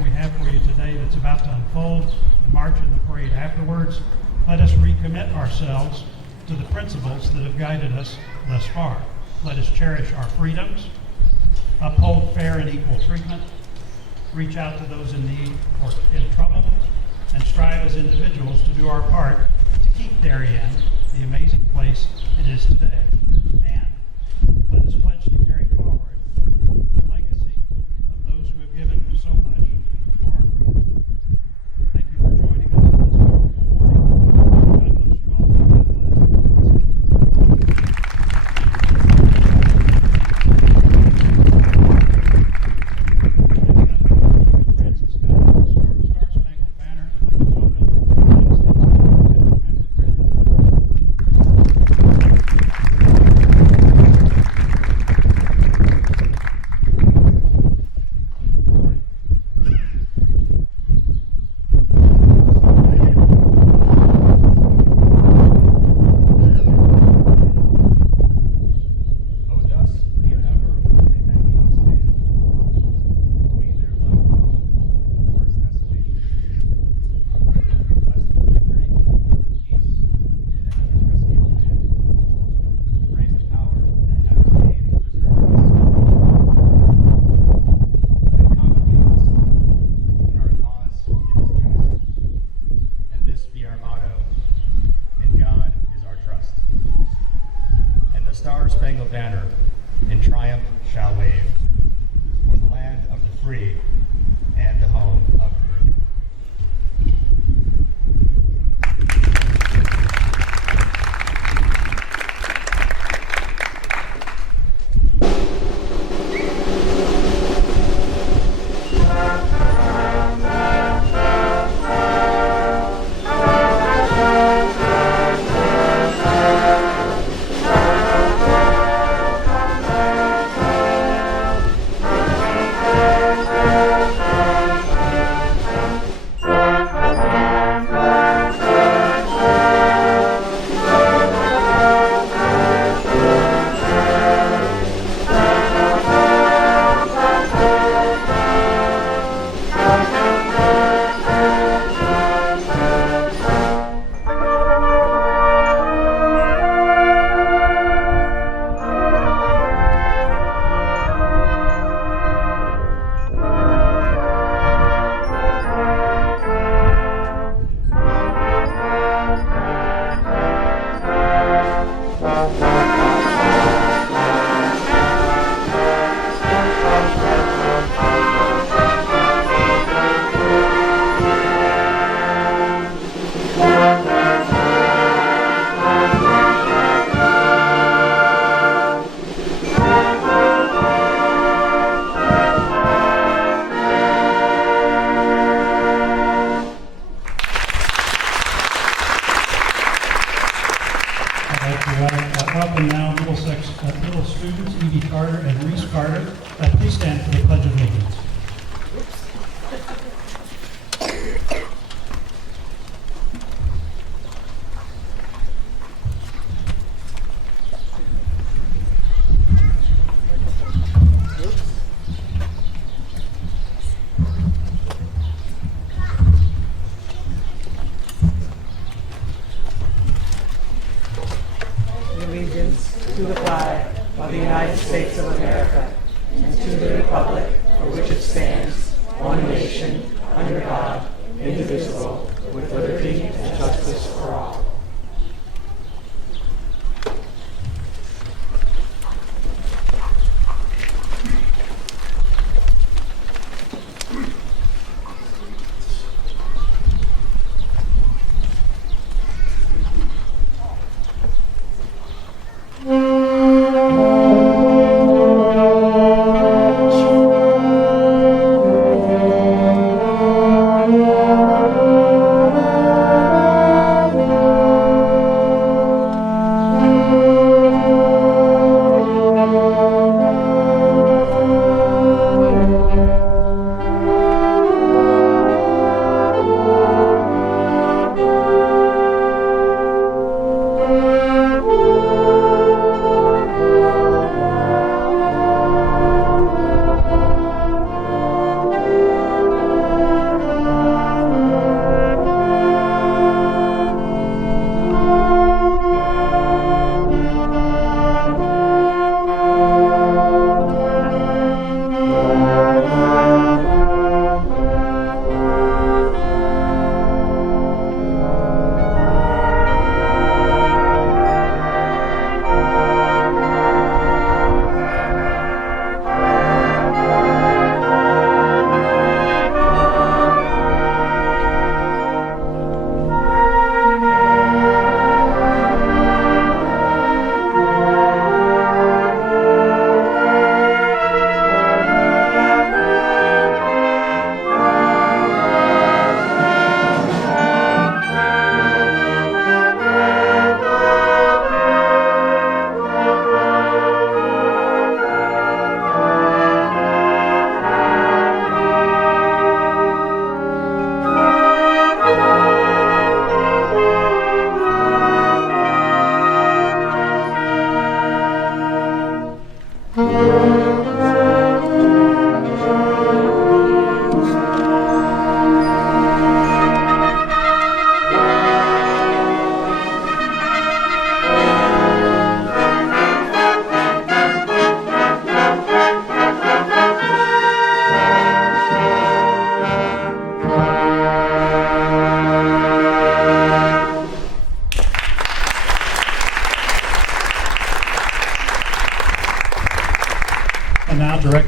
program we have for you today that's about to unfold, the march and the parade afterwards, let us recommit ourselves to the principles that have guided us thus far. Let us cherish our freedoms, uphold fair and equal treatment, reach out to those in need or in trouble, and strive as individuals to do our part to keep Darien the amazing place it is today. And let us pledge to carry forward the legacy of those who have given so much for our freedom. Thank you for joining us on this wonderful morning. God bless you all. God Star-Spangled Banner in triumph shall wave for the land of the free and the home of the free. Welcome now little students, Evie Carter and Reese Carter. Please stand for the Pledge of Allegiance. Allegiance to the flag of the United States of America and to the republic for which it stands, one nation, under God, indivisible, with liberty and justice for all.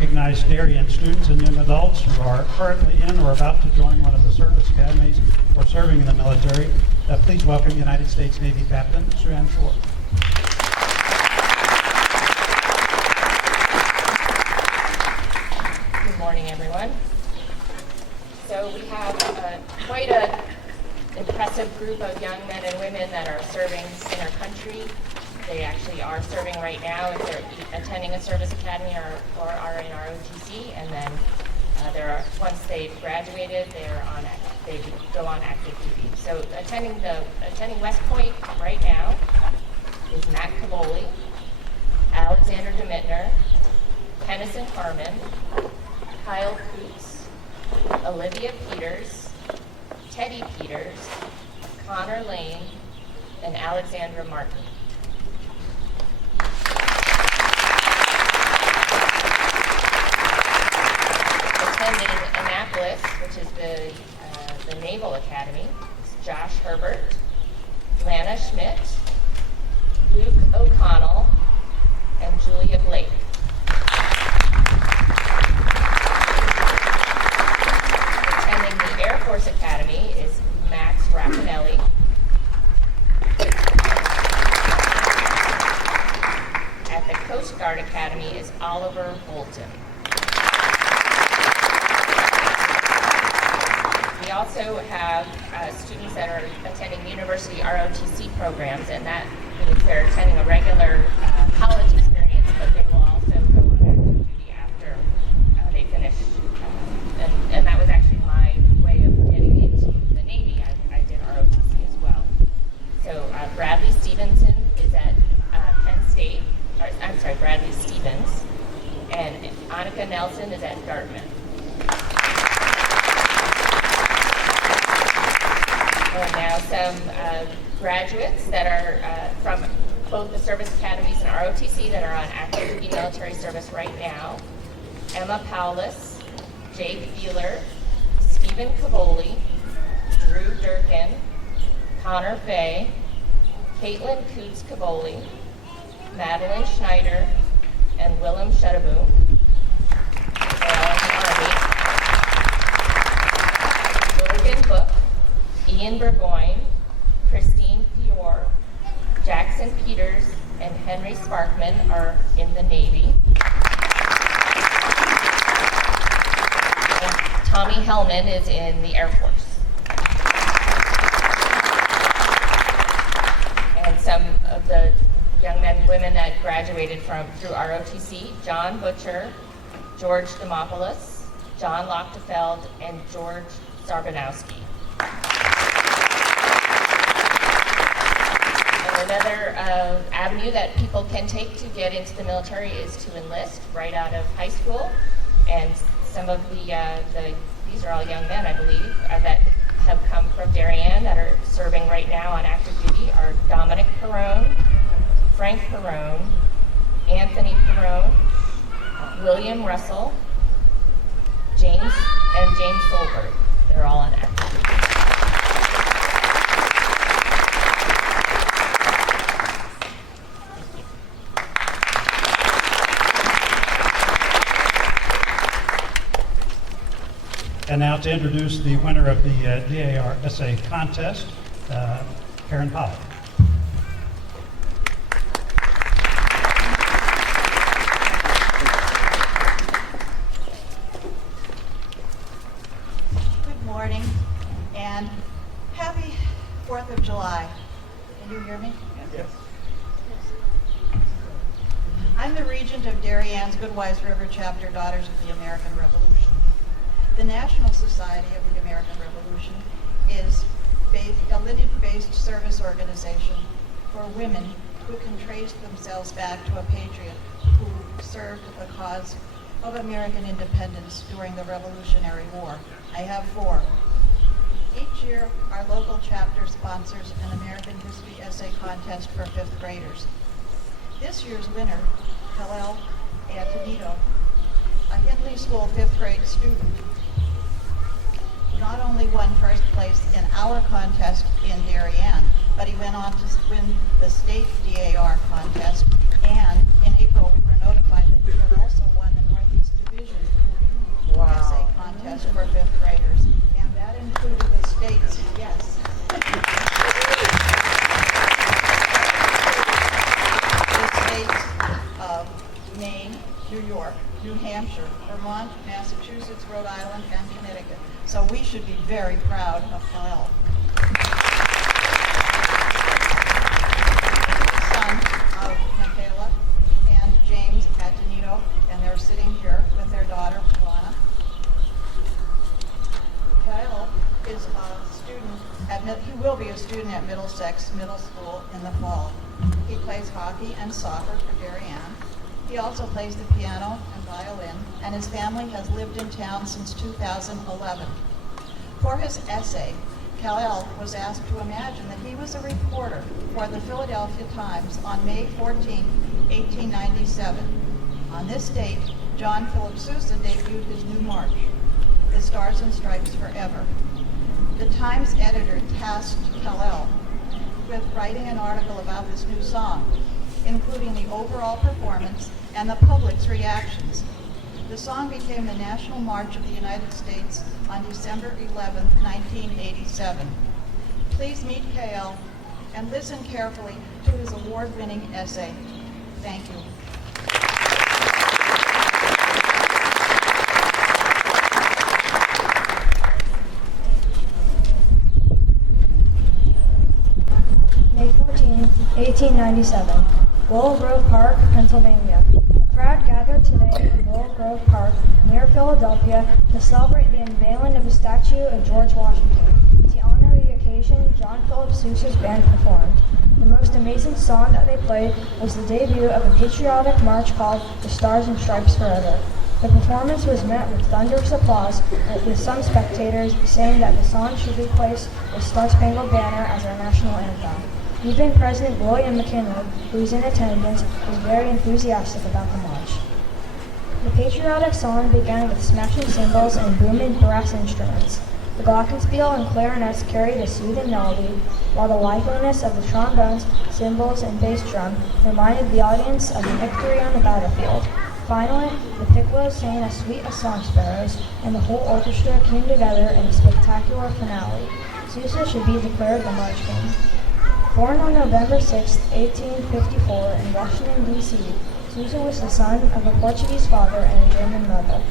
recognize Darien students and young adults who are currently in or about to join one of the service academies or serving in the military. Please welcome United States Navy Captain Sue-Ann Shore. Good morning, everyone. So we have quite an impressive group of young men and women that are serving in our country. They actually are serving right now if they're attending a service academy or are in ROTC, and then once they've graduated, they go on active duty. So attending West Point right now is Matt Cavoli, Alexander DeMittner, Kennison Carmen, Kyle Coots, Olivia Peters, Teddy Peters, Connor Lane, and Alexandra Martin. Attending Annapolis, which is the Naval Academy, is Josh Herbert, Lana Schmidt, Luke O'Connell, and Julia Blake. Attending the Air Force Academy is Max Raffinelli. At the Coast Guard Academy is Oliver Bolton. We also have students that are attending university ROTC programs, and that means they're attending a regular college experience, but they will also go on active duty after they finish. And that was actually my way of getting into the Navy. I did ROTC as well. So Bradley Stevenson is at Penn State. Bradley Stevens. And Annika Nelson is at Dartmouth. And now some graduates that are from both the service academies and ROTC that are on active duty military service right now. Emma Paulus, Jake Beeler, Stephen Cavoli, Drew Durkin, Connor Fay, Caitlin Coots Cavoli, Madeline Schneider, and Willem Shedeboom. They're all in the Army. Logan Book, Ian Burgoyne, Christine Fior, Jackson Peters, and Henry Sparkman are in the Navy. And Tommy Hellman is in the Air Force. And some of the young men and women that graduated through ROTC, John Butcher, George Demopoulos, John Lochtefeld, and George Sarbanowski. Another avenue that people can take to get into the military is to enlist right out of high school. And some of these are all young men, I believe, that have come from Darien that are serving right now on active duty are Dominic Perrone, Frank Perrone, Anthony Perrone, William Russell, James Solberg. They're all on active duty. And now to introduce the winner of the DAR essay contest, Karen Pollock. Good morning and happy 4th of July. Can you hear me? Yes. I'm the regent of Darien's Goodwise River Chapter Daughters of the American Revolution. The National Society of the American Revolution is a lineage-based service organization for women who can trace themselves back to a patriot who served the cause of American independence during the Revolutionary War. I have 4. Each year, our local chapter sponsors an American History Essay Contest for 5th graders. This year's winner, Hillel Antonito, a Hindley School 5th grade student, not only won first place in our contest in Darien, but he went on to win the state DAR contest, and in April we were notified that he had also won the Northeast Division Vermont, Massachusetts, Rhode Island, and Connecticut. So we should be very proud of Kal-El. Son of Michaela and James Atenito, and they're sitting here with their daughter, Luana. Kyle is a student he will be a student at Middlesex Middle School in the fall. He plays hockey and soccer for Darien. He also plays the piano and violin, and his family has lived in town since 2011. For his essay, Kal-El was asked to imagine that he was a reporter for the Philadelphia Times on May 14, 1897. On this date, John Philip Sousa debuted his new march, The Stars and Stripes Forever. The Times editor tasked Kal-El with writing an article about this new song, including the overall performance and the public's reactions. The song became the national march of the United States on December 11, 1987. Please meet Kal-El and listen carefully to his award-winning essay. Thank you. May 14, 1897, Willow Grove Park, Pennsylvania. A crowd gathered today in Willow Grove Park near Philadelphia to celebrate the unveiling of a statue of George Washington. To honor the occasion, John Philip Sousa's band performed. The most amazing song that they played was the debut of a patriotic march called The Stars and Stripes Forever. The performance was met with thunderous applause, with some spectators saying that the song should replace the Star Spangled Banner as our national anthem. Even President William McKinley, who was in attendance, was very enthusiastic about the march. The patriotic song began with smashing cymbals and booming brass instruments. The glockenspiel and clarinets carried a soothing melody, while the liveliness of the trombones, cymbals, and bass drum reminded the audience of the victory on the battlefield. Finally, the piccolos sang as sweet as song sparrows, and the whole orchestra came together in a spectacular finale. Sousa should be declared the March King. Born on November 6, 1854 in Washington, D.C., Sousa was the son of a Portuguese father and a German mother.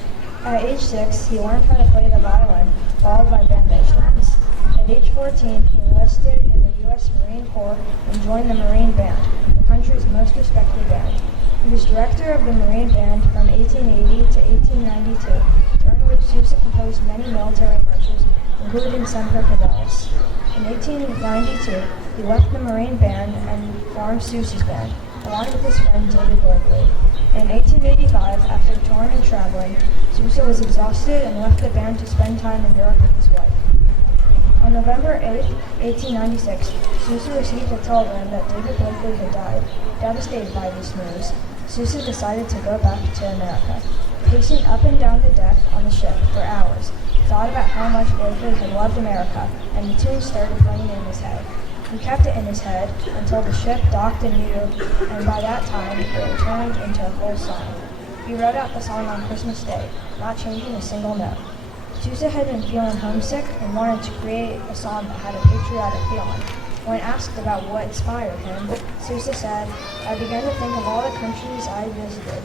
At age 6, he learned how to play the violin, followed by band instruments. At age 14, he enlisted in the U.S. Marine Corps and joined the Marine Band, the country's most respected band. He was director of the Marine Band from 1880 to 1892, during which Sousa composed many military marches, including Semper Fidelis. In 1892, he left the Marine Band and formed Sousa's band, along with his friend David Blakely. In 1885, after touring and traveling, Sousa was exhausted and left the band to spend time in Europe with his wife. On November 8, 1896, Sousa received a telegram that David Blakely had died. Devastated by this news, Sousa decided to go back to America. Pacing up and down the deck on the ship for hours, he thought about how much Blakely had loved America, and the tune started playing in his head. He kept it in his head until the ship docked anew, and by that time it turned into a whole song. He wrote out the song on Christmas Day, not changing a single note. Sousa had been feeling homesick and wanted to create a song that had a patriotic feeling. When asked about what inspired him, Sousa said, "I began to think of all the countries I had visited,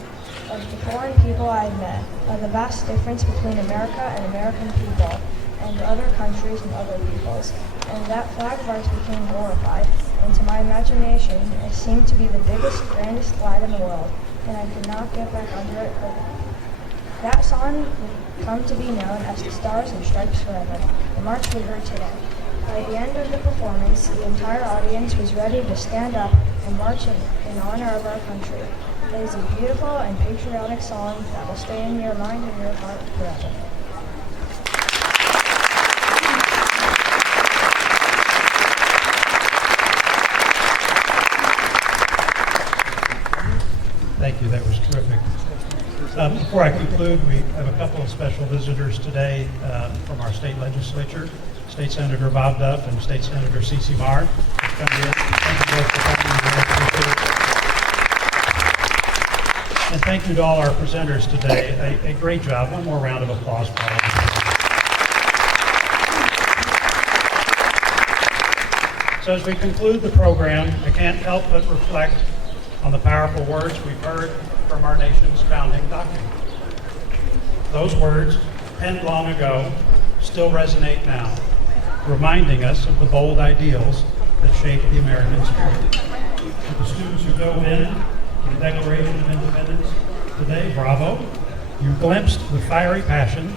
of the foreign people I had met, of the vast difference between America and American people, and other countries and other peoples, and that flag of ours became glorified, and to my imagination it seemed to be the biggest, grandest flag in the world, and I could not get back under it quickly." That song would come to be known as The Stars and Stripes Forever, the march we heard today. By the end of the performance, the entire audience was ready to stand up and march in honor of our country. It is a beautiful and patriotic song that will stay in your mind and your heart forever. Thank you, that was terrific. Before I conclude, we have a couple of special visitors today from our state legislature, State Senator Bob Duff and State Senator Cece Marr. Thank you both for coming. And thank you to all our presenters today. A great job. One more round of applause, Paul. So as we conclude the program, I can't help but reflect on the powerful words we've heard from our nation's founding document. Those words, penned long ago, still resonate now, reminding us of the bold ideals that shaped the American spirit. To the students who dove in to the Declaration of Independence today, bravo. You glimpsed the fiery passion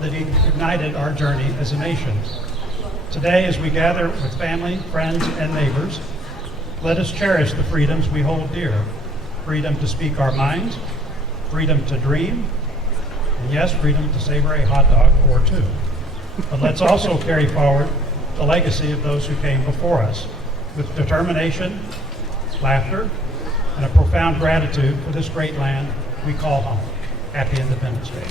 that ignited our journey as a nation. Today, as we gather with family, friends, and neighbors, let us cherish the freedoms we hold dear. Freedom to speak our minds, freedom to dream, and yes, freedom to savor a hot dog or two. But let's also carry forward the legacy of those who came before us with determination, laughter, and a profound gratitude for this great land we call home. Happy Independence Day.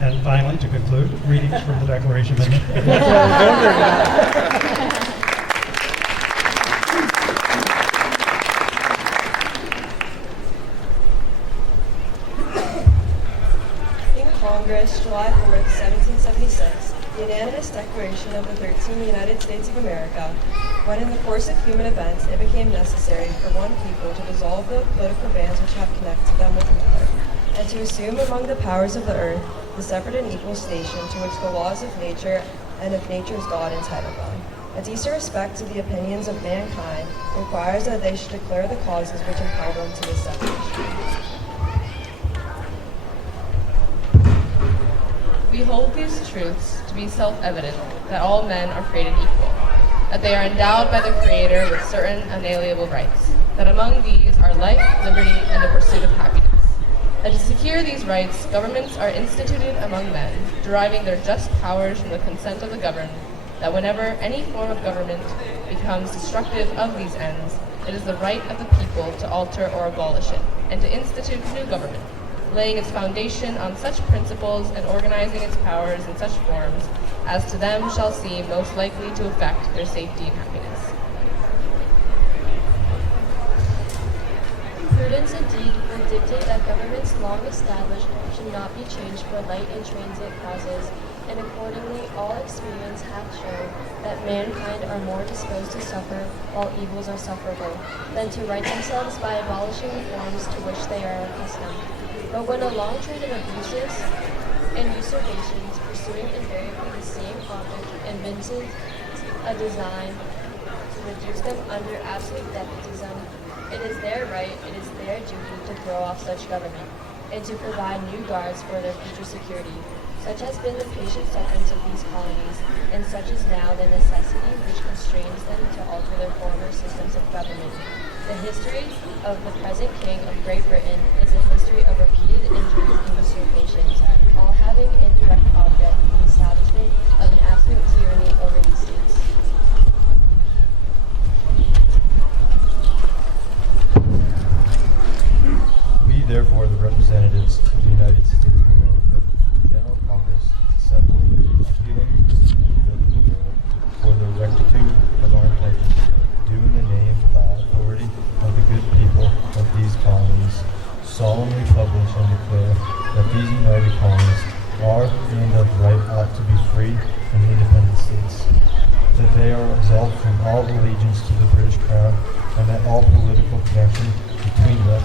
And finally, to conclude, readings from the Declaration of Independence. In Congress, July 4th, 1776, the unanimous declaration of the 13 United States of America, when in the course of human events it became necessary for one people to dissolve the political bands which have connected them with another, and to assume among the powers of the earth the separate and equal station to which the laws of nature and of nature's God entitle them. A decent respect to the opinions of mankind requires that they should declare the causes which impel them to this separation. We hold these truths to be self-evident, that all men are created equal, that they are endowed by the Creator with certain unalienable rights, that among these are life, liberty, and the pursuit of happiness. That to secure these rights, governments are instituted among men, deriving their just powers from the consent of the governed, that whenever any form of government becomes destructive of these ends, it is the right of the people to alter or abolish it, and to institute new government, laying its foundation on such principles and organizing its powers in such forms as to them shall seem most likely to affect their safety and happiness. Prudence indeed would dictate that governments long established should not be changed for light and transient causes, and accordingly all experience hath shown that mankind are more disposed to suffer while evils are sufferable, than to right themselves by abolishing the forms to which they are accustomed. But when a long train of abuses and usurpations, pursuing invariably the same object, evinces a design to reduce them under absolute despotism, it is their right, it is their duty to throw off such government, and to provide new guards for their future security. Such has been the patient sufferance of these colonies, and such is now the necessity which constrains them to alter their former systems of government. The history of the present King of Great Britain is a history of repeated injuries and usurpations, all having in direct object the establishment of an absolute tyranny over these states. We, therefore, the representatives of the United States of America, General Congress, assembling, appealing to the people of the world for the rectitude of our pledges, do in the name by authority of the good people of these colonies, solemnly publish and declare that these united colonies are and of right ought to be free and independent states, that they are absolved from all allegiance to the British Crown, and that all political connection between them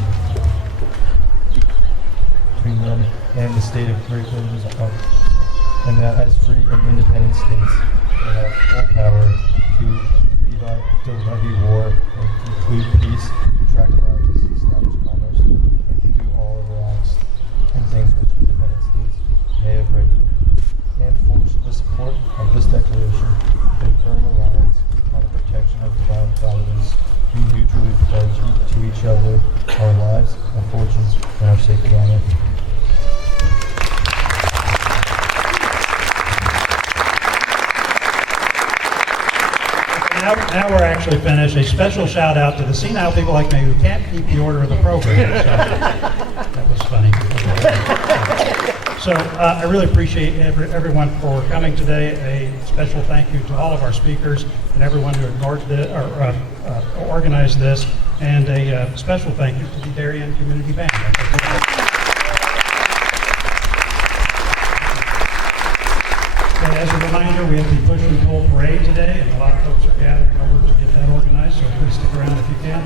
and the state of Great Britain is up, and that as free and independent states, they have full power to levy war and conclude peace, track lives, establish commerce, and to do all other acts and things which independent states may have right to do. And for the support of this declaration, they firm alliance on the protection of divine providence, we mutually pledge to each other our lives, our fortunes, and our sacred honor. Now we're actually finished. A special shout out to the senile people like me who can't keep the order of the program. So, that was funny. So I really appreciate everyone for coming today. A special thank you to all of our speakers and everyone who organized this, and a special thank you to the Darien Community Band. reminder, we have the push and pull parade today, and a lot of folks are gathering over to get that organized, so please stick around if you can.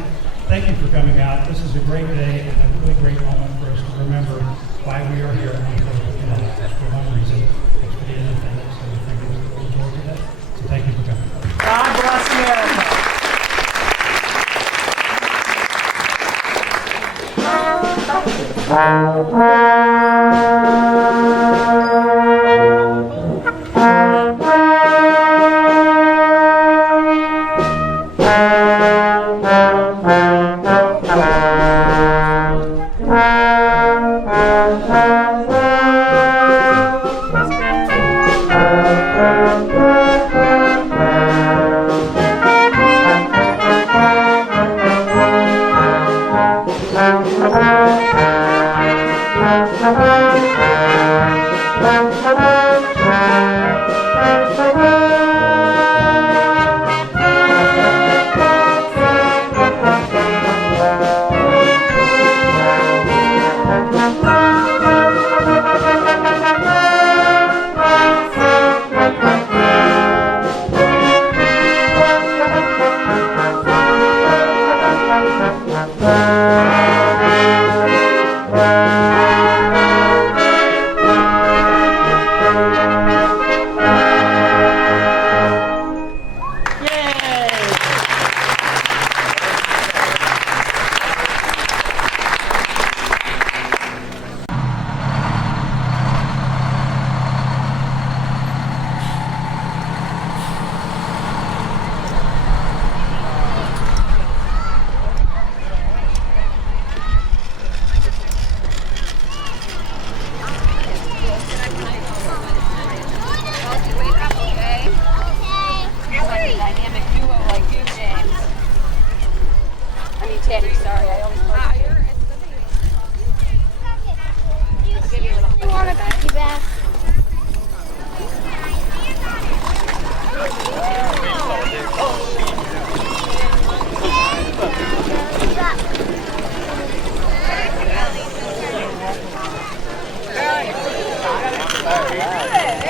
Thank you for coming out. This is a great day and a really great moment for us to remember why we are here on the 4th of July. For one reason, it's for the independence, and we think we'll enjoy today. So thank you for coming. God bless America.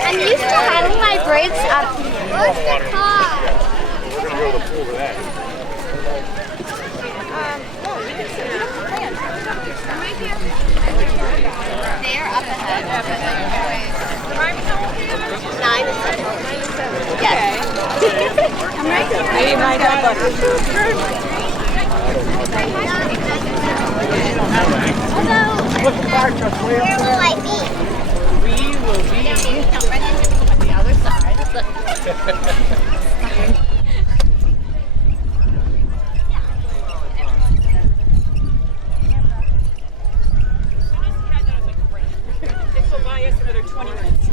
I'm used to having my braids up here. Where's the car? We're going to go to the pool with that. They're up ahead. Nine and 7. Yes. I'm right here. Hey, my God bless you. Look, the fire truck's way up Where will I be? We will be on the other side. This will buy us another 20 minutes.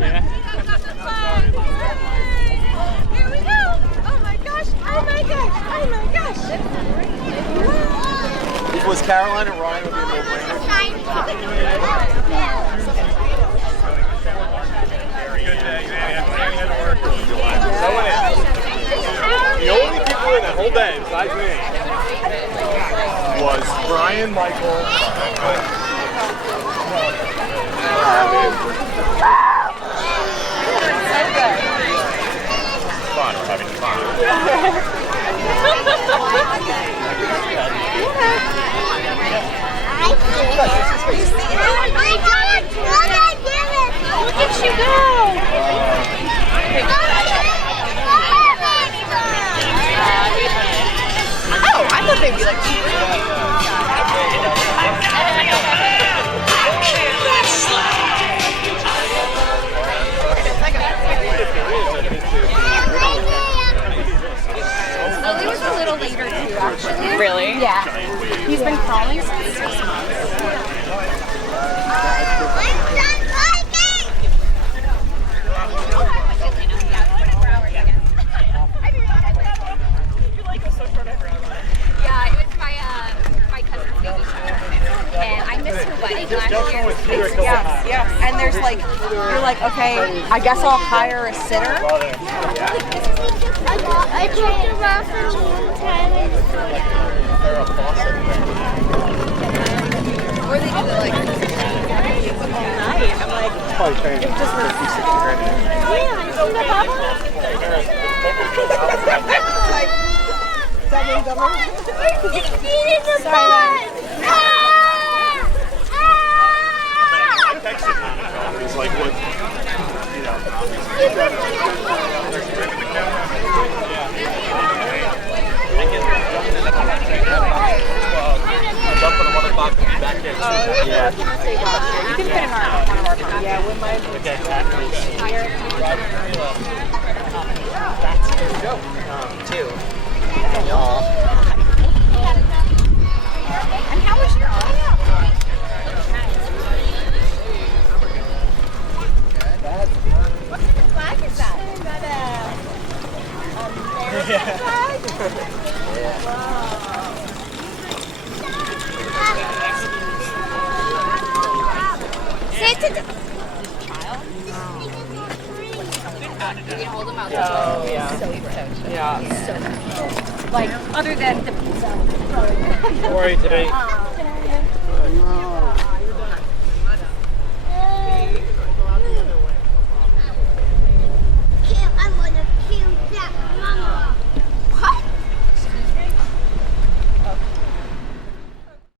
Here we go. Oh my gosh. Oh my gosh. Oh my gosh. Was Carolina Ryan would be a no-brainer? The only people in that whole day, besides me, was Brian, Michael. Fun, we're having fun. Look at you go! Oh, I thought they'd be like Lily was a little later too, actually. Really? Yeah. He's been crawling since 6 months. Yeah, it was my cousin's baby shower, and I missed her wedding last year. Yes. And there's like, you're like, okay, I guess I'll hire a sitter. I talked about for a long time. Or they do the like, all night. I'm like, Probably paying 50, 60 grand. Yeah. It's like what, you jump on the 1 o'clock back there too. Yeah. You can fit in one of our cars. Yeah, with my Okay. two. And how was your what kind of flag is that? American flag? Say it to the child. You hold them out. Oh, yeah. So Yeah. like other than the pizza. Don't worry, today